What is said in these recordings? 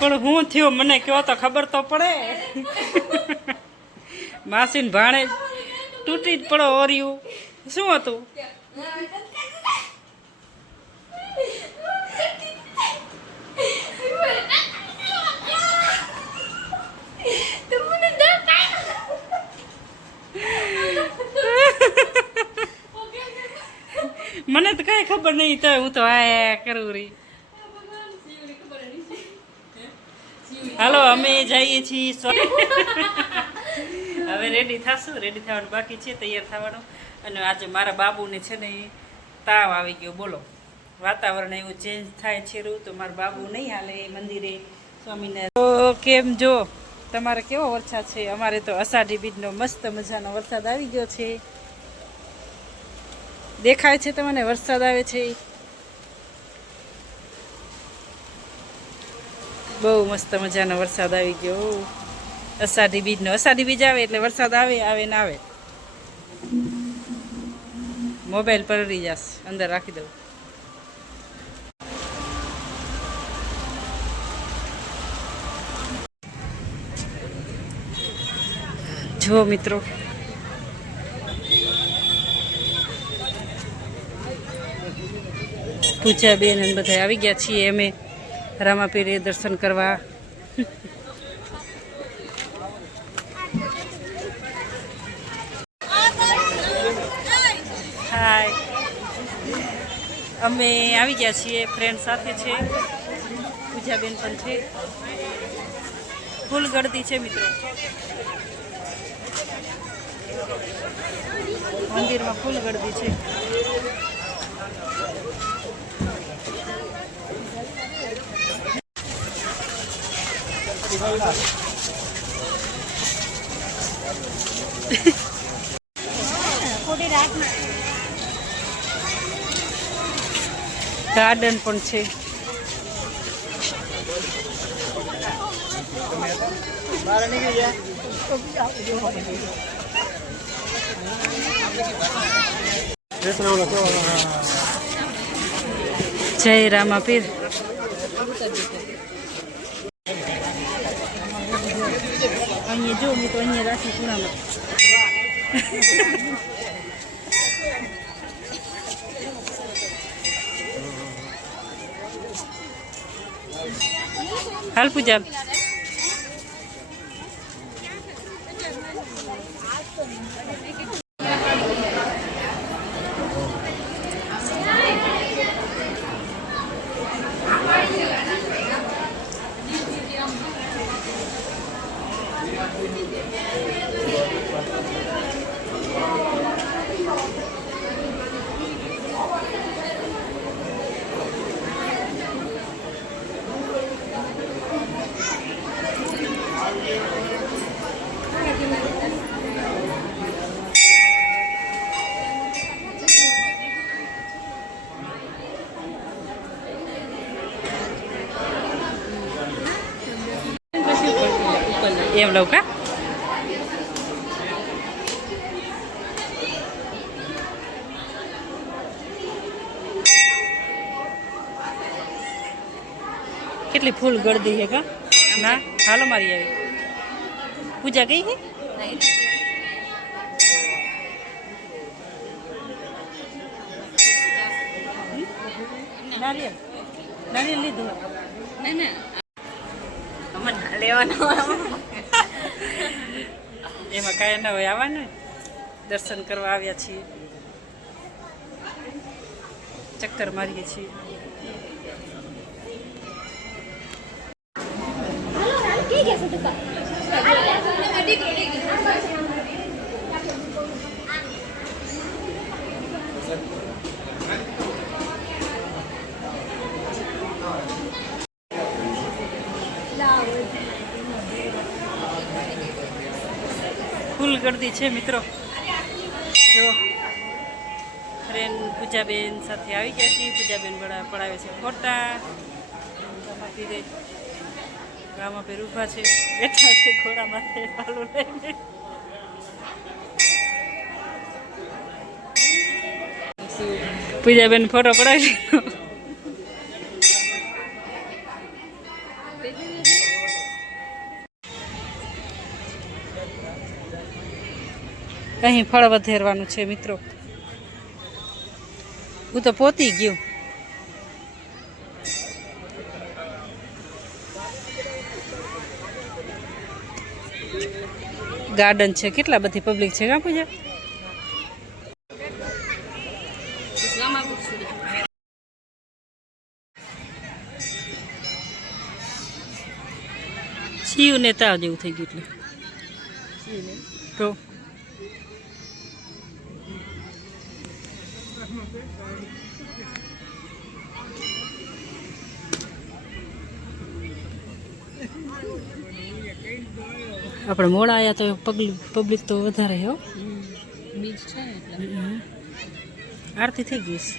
પણ હું થયું મને કહો તો ખબર તો પડે. માસીન ભાણે તૂટી જ પડો ઓર્યું શું હતું? મને તો કઈ ખબર નહીં, તો હું તો આ કરું રહી. હાલો અમે જઈએ છીએ. હવે રેડી થશું, રેડી થવાનું બાકી છે, તૈયાર થવાનું. અને આજે મારા બાબુને છે ને તાવ આવી ગયો. બોલો, વાતાવરણ એવું ચેન્જ થાય છે તો મારા બાબુ નહીં હાલે મંદિરે સ્વામીને. તો કેમ જો તમારે કેવો વરસાદ છે? અમારે તો અષાઢી બીજનો મસ્ત મજાનો વરસાદ આવી ગયો છે. દેખાય છે તમને વરસાદ આવે છે? બહુ મસ્ત મજાનો વરસાદ આવી ગયો. અષાઢી બીજનો, અષાઢી બીજ આવે એટલે વરસાદ આવે આવે ને આવે. મોબાઈલ પલળી જશે, અંદર રાખી દઉં. જો મિત્રો, પૂજાબેન અને બધા આવી ગયા છીએ અમે રામાપીરે દર્શન કરવા. હાય, અમે આવી ગયા છીએ, ફ્રેન્ડ સાથે છે, પૂજાબેન પણ છે. ફૂલ ગળદી છે મિત્રો, મંદિરમાં ફૂલ ગળદી છે. ગાર્ડન પણ છે. જય રામાપીર. અહીંયા જો હું તો અહીંયા રાખી ખૂણામાં. હાલ પૂજા. એમ લઉં કા? કેટલી ફૂલ ગળદી છે કા? ના હાલો મારી આવી. પૂજા ગઈ છે? નારિયેલ નારિયેલ લીધું લેવાનું. એમાં કાંઈ ના હોય, આવવાનું દર્શન કરવા આવ્યા છીએ, ચક્કર મારીએ છીએ. ફૂલ ગળદી છે મિત્રો. જો ફ્રેન્ડ પૂજાબેન સાથે આવી ગયા છીએ. પૂજાબેન બડા પડાવે છે ફોટા. રામાપીર ઊભા છે, બેઠા છે ઘોડા માથે પાલું લઈને. પૂજાબેન ફોટો પડાવી લીધો. અહીં ફળ વધેરવાનું છે મિત્રો. હું તો પોતી ગયું. ગાર્ડન છે, કેટલા બધી પબ્લિક છે. કા પૂજા શિવ ને તાવ જેવું થઈ ગયું એટલે તો આપણે મોડા આવ્યા તો પબ્લિક તો વધારે હો. બીજ છે એટલે આરતી થઈ ગઈ છે.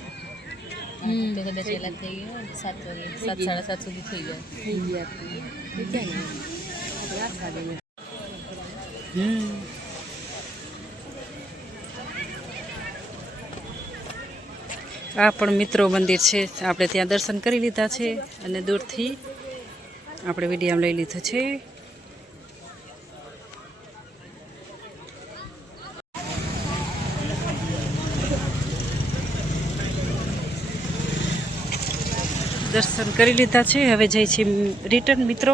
કદાચ પહેલા થઈ ગયો 7 વાગે 7 સાડા 7 સુધી થઈ ગયા. આ પણ મિત્રો મંદિર છે. આપણે ત્યાં દર્શન કરી લીધા છે અને દૂરથી આપણે વિડીયો લઈ લીધો છે. દર્શન કરી લીધા છે. હવે જઈ છીએ રિટર્ન મિત્રો.